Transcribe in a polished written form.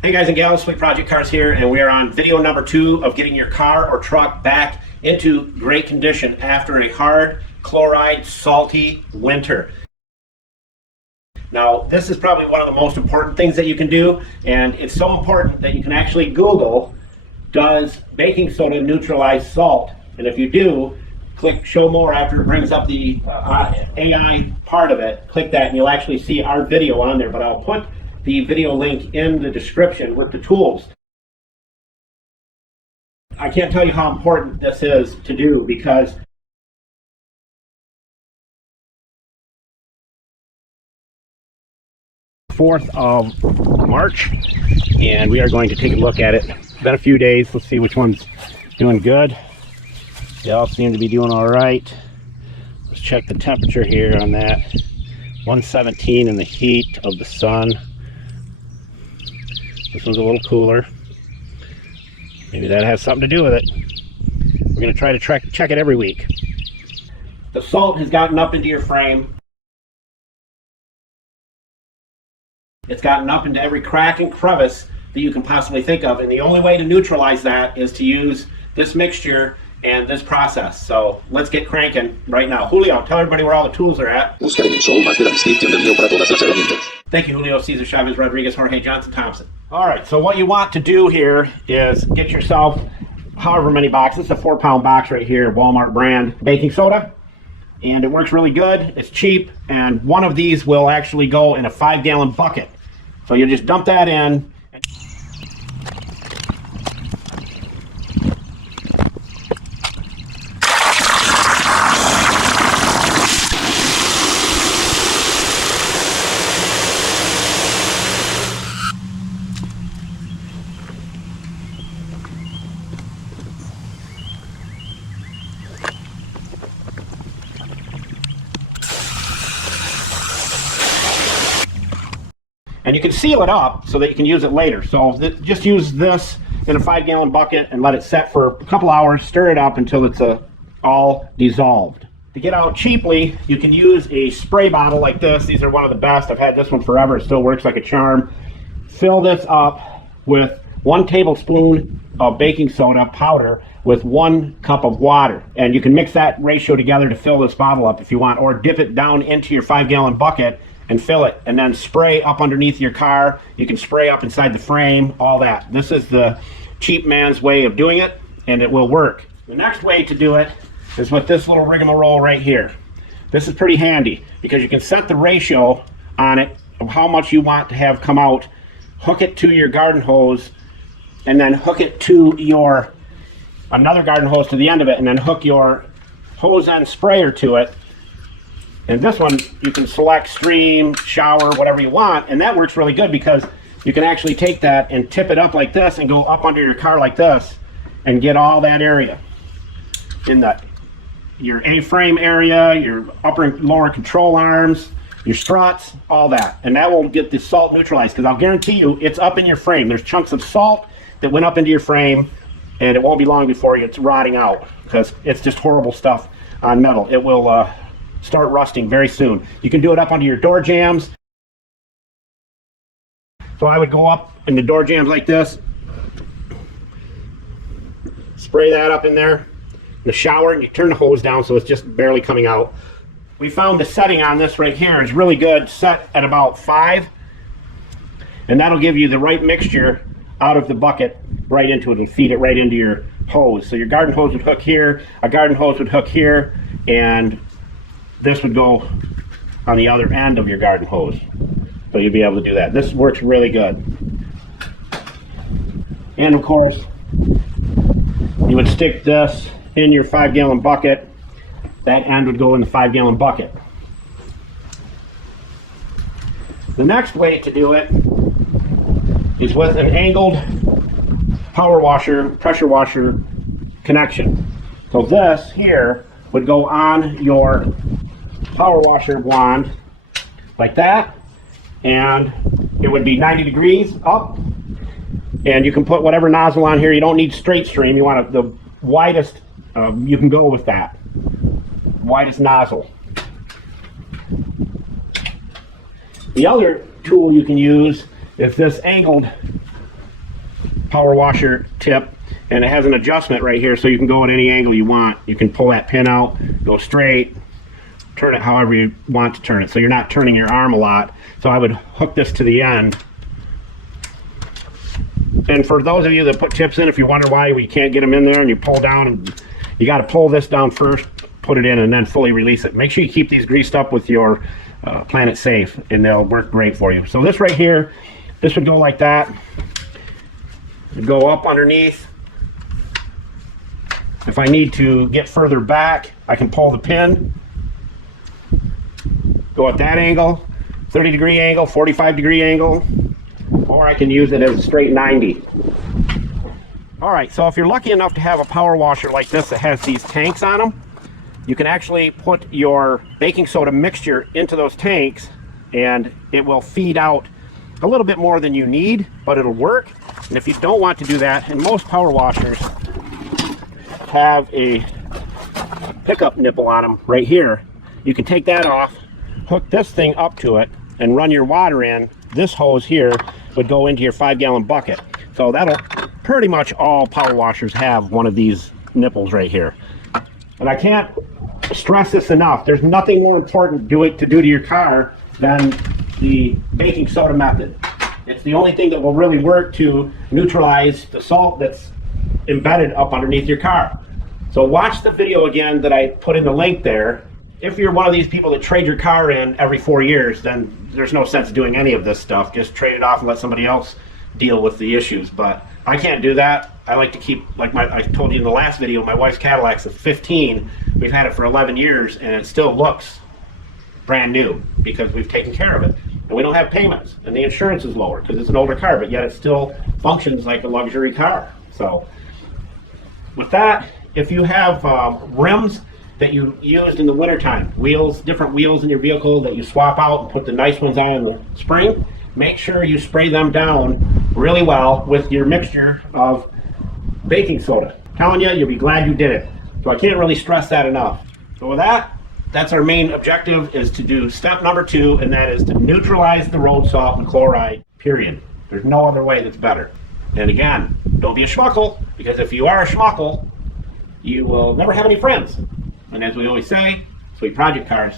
Hey guys and gals, Sweet Project Cars here, and we are on video number 2 of getting your car or truck back into great condition after a hard, chloride, salty winter. Now, this is probably one of the most important things that you can do, and it's so important that you can actually Google, does baking soda neutralize salt? And if you do, click show more after it brings up the AI part of it. Click that and you'll actually see our video on there, but I'll put the video link in the description with the tools. I can't tell you how important this is to do because Fourth of March, and we are going to take a look at it. It's been a few days. Let's see which one's doing good. They all seem to be doing all right. Let's check the temperature here on that. 117 in the heat of the sun. This one's a little cooler. Maybe that has something to do with it. We're going to try to check it every week. The salt has gotten up into your frame. It's gotten up into every crack and crevice that you can possibly think of. And the only way to neutralize that is to use this mixture and this process. So let's get cranking right now. Julio, tell everybody where all the tools are at. Thank you, Julio, Cesar, Chavez, Rodriguez, Jorge, Johnson, Thompson. All right, so what you want to do here is get yourself however many boxes. It's a 4-pound box right here, Walmart brand baking soda. And it works really good, it's cheap, and one of these will actually go in a 5-gallon bucket. So you just dump that in. And you can seal it up so that you can use it later. So just use this in a 5-gallon bucket and let it set for a couple hours. Stir it up until it's all dissolved. To get out cheaply, you can use a spray bottle like this. These are one of the best. I've had this one forever. It still works like a charm. Fill this up with 1 tablespoon of baking soda powder with 1 cup of water. And you can mix that ratio together to fill this bottle up if you want, or dip it down into your 5-gallon bucket and fill it, and then spray up underneath your car. You can spray up inside the frame, all that. This is the cheap man's way of doing it, and it will work. The next way to do it is with this little rigmarole right here. This is pretty handy because you can set the ratio on it of how much you want to have come out, hook it to your garden hose, and then hook it to your another garden hose to the end of it, and then hook your hose end sprayer to it. And this one, you can select stream, shower, whatever you want, and that works really good because you can actually take that and tip it up like this and go up under your car like this and get all that area in your A-frame area, your upper and lower control arms, your struts, all that. And that will get the salt neutralized because I'll guarantee you it's up in your frame. There's chunks of salt that went up into your frame, and it won't be long before it's rotting out because it's just horrible stuff on metal. It will start rusting very soon. You can do it up under your door jambs. So I would go up in the door jambs like this, spray that up in there, in the shower, and you turn the hose down so it's just barely coming out. We found the setting on this right here is really good, set at about 5, and that'll give you the right mixture out of the bucket right into it and feed it right into your hose. So your garden hose would hook here, a garden hose would hook here, and this would go on the other end of your garden hose. So you'll be able to do that. This works really good. And of course, you would stick this in your 5-gallon bucket. That end would go in the 5-gallon bucket. The next way to do it is with an angled power washer, pressure washer connection. So this here would go on your power washer wand like that, and it would be 90 degrees up, and you can put whatever nozzle on here. You don't need straight stream. You want the widest, you can go with that widest nozzle. The other tool you can use is this angled power washer tip, and it has an adjustment right here so you can go at any angle you want. You can pull that pin out, go straight, turn it however you want to turn it, so you're not turning your arm a lot. So I would hook this to the end. And for those of you that put tips in, if you wonder why we can't get them in there and you pull down, and you got to pull this down first, put it in, and then fully release it. Make sure you keep these greased up with your Planet Safe, and they'll work great for you. So this right here, this would go like that. It'd go up underneath. If I need to get further back, I can pull the pin, go at that angle, 30-degree angle, 45-degree angle, or I can use it as a straight 90. All right, so if you're lucky enough to have a power washer like this that has these tanks on them, you can actually put your baking soda mixture into those tanks, and it will feed out a little bit more than you need, but it'll work. And if you don't want to do that, and most power washers have a pickup nipple on them right here, you can take that off, hook this thing up to it, and run your water in. This hose here would go into your 5-gallon bucket. So that'll pretty much all power washers have one of these nipples right here. And I can't stress this enough. There's nothing more important to do to your car than the baking soda method. It's the only thing that will really work to neutralize the salt that's embedded up underneath your car. So watch the video again that I put in the link there. If you're one of these people that trade your car in every 4 years, then there's no sense doing any of this stuff. Just trade it off and let somebody else deal with the issues. But I can't do that. I like to keep, like I told you in the last video, my wife's Cadillac's a 15. We've had it for 11 years and it still looks brand new because we've taken care of it. And we don't have payments, and the insurance is lower because it's an older car, but yet it still functions like a luxury car. So with that, if you have rims that you used in the wintertime, different wheels in your vehicle that you swap out and put the nice ones on in the spring, make sure you spray them down really well with your mixture of baking soda. I'm telling you, you'll be glad you did it. So I can't really stress that enough. So with that, that's our main objective, is to do step number 2, and that is to neutralize the road salt and chloride, period. There's no other way that's better. And again, don't be a schmuckle, because if you are a schmuckle, you will never have any friends. And as we always say, sweet project cars.